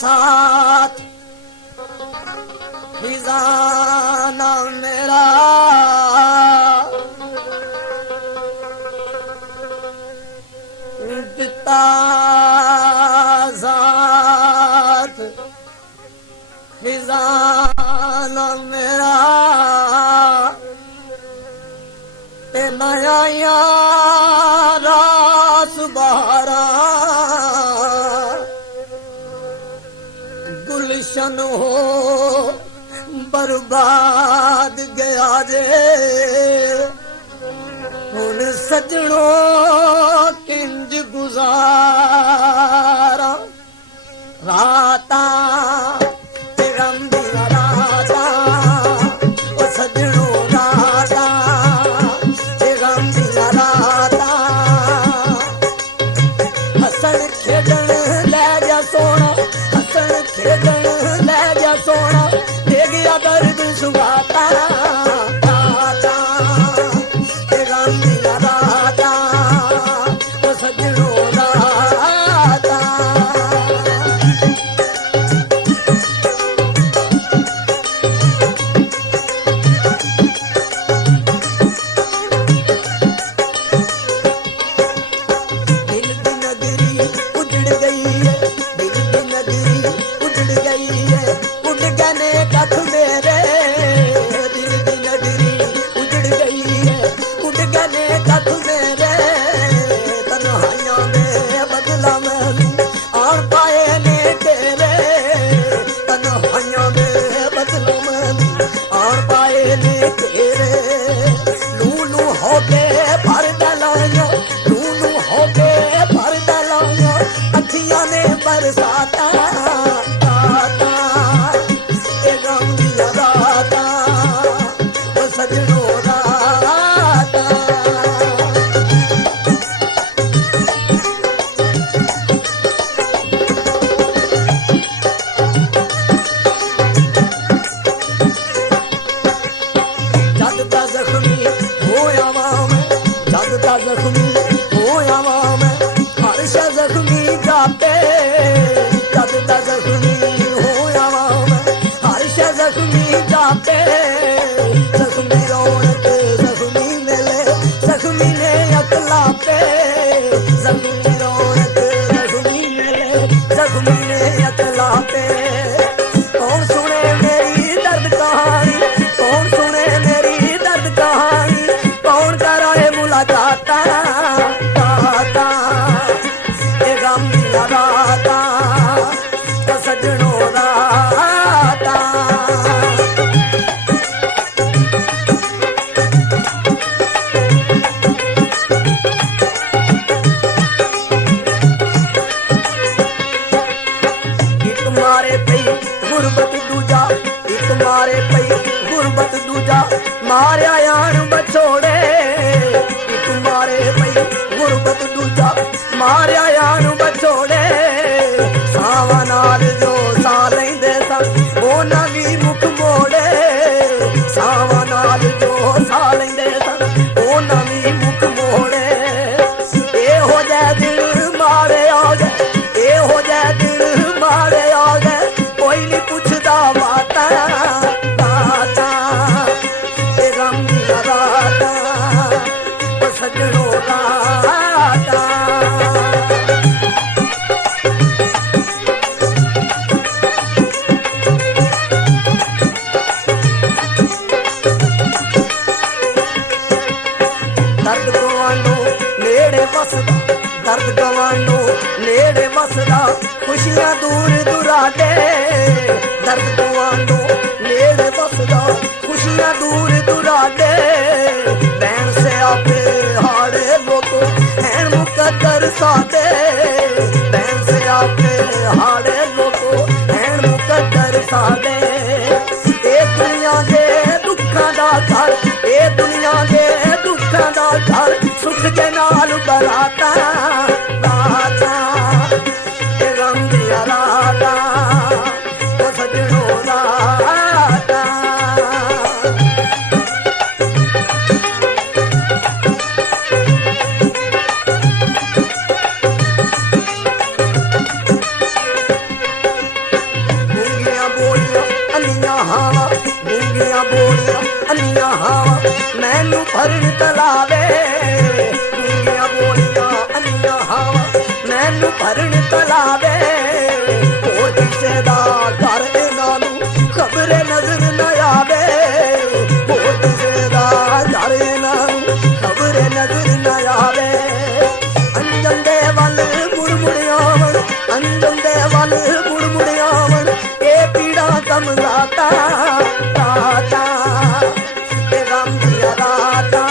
साथ खिजाना मेरा पिता साथ खिजाना मेरा ते नया यारा सुबारा गुलशन हो बर्बाद गया जे हुन सजनों किंज गुजारा राता गम दिया राता ओ सजनों राता गम दिया राता हसन खेडन ले जा सोना हसन खेडन ले जा सोना दे गया दर्द सुगाता राता गम दिया राता ओ सजनों राता दिल की नगरी उजड़ गई है दिल की नगरी उजड़ गई है उड़ गए कथ मेरे दिल की नगरी उजड़ गई है उड़ गए कथ मेरे तन्हाइयां में बदला में और पाए ने तेरे तन्हाइयां में बदला में और पाए ने तेरे लू लू होके भर डलाया लू लू होके भर डलाया अखियां ने बरसाता राता ए गम दिया राता ओ सजनों राता जद दा जख्मी होया मैं जद दा जख्मी होया मैं हर शा जख्मी जाते जद दा जख्मी होया मैं हर शा जख्मी जाते जख्मी रौनक जख्मी मिले जख्मी ने अकला पे जख्मी रौनक जख्मी मिले जख्मी ने अकला पे कौन सुने मेरी दर्द कहानी कौन सुने मेरी दर्द कहानी कौन कराए मुलाकात राता ए गम दिया राता ओ सजनों राता एक मारे पई गुरबत दूजा एक मारे पई गुरबत दूजा मारिया यान बछोड़े एक मारे पई गुरबत दूजा मारिया यान बछोड़े सावा नाल जो सा लेंदे सन ओ नवी मुख मोड़े सावा नाल जो सा लेंदे सन ओ नवी मुख मोड़े ए हो जाए दिल मारे आ गए ए हो जाए दिल मारे आ गए कोई नहीं पुछदा बाता राता ए गम दिया राता ओ सजनों राता दर्द गवानो नेड़े वसदा दर्द गवानो नेड़े वसदा खुशियां दूर दुराडे दर्द गवानो नेड़े वसदा खुशियां दूर दुराडे बैन से आपे हाड़े लोगो हैन मुकद्दर सादे बैन से आपे हाड़े लोगो हैन मुकद्दर सादे ए दुनिया दे दुखां दा घर ए दुनिया दे दुखां दा घर सुख के नाल बराता राता ए गम दिया राता ओ सजनों राता भरन तलावे गूंगियां बोलियां अन्नियां हावां मैनू भरन तलावे होर किसे दा घर इन्हां नूं खबरे नजर न आवे होर किसे दा घर इन्हां नूं खबरे नजर न आवे अंजम दे वल मुड़ मुड़ आवन अंजम दे वल मुड़ मुड़ आवन ए पीड़ा कम लाता लाता ए गम दिया राता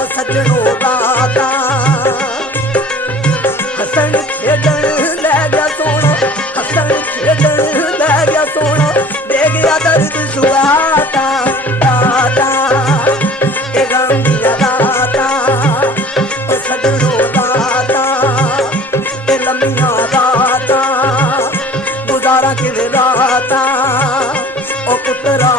ओ सजनो राता हसन खेडन लै गया सोना हसन खेडन लै गया सोना दे गया दर्द सुआता राता ए गम दिया राता ओ सजनो राता ए लम्मियां राता गुजारा किवे राता ओ पुत्तरा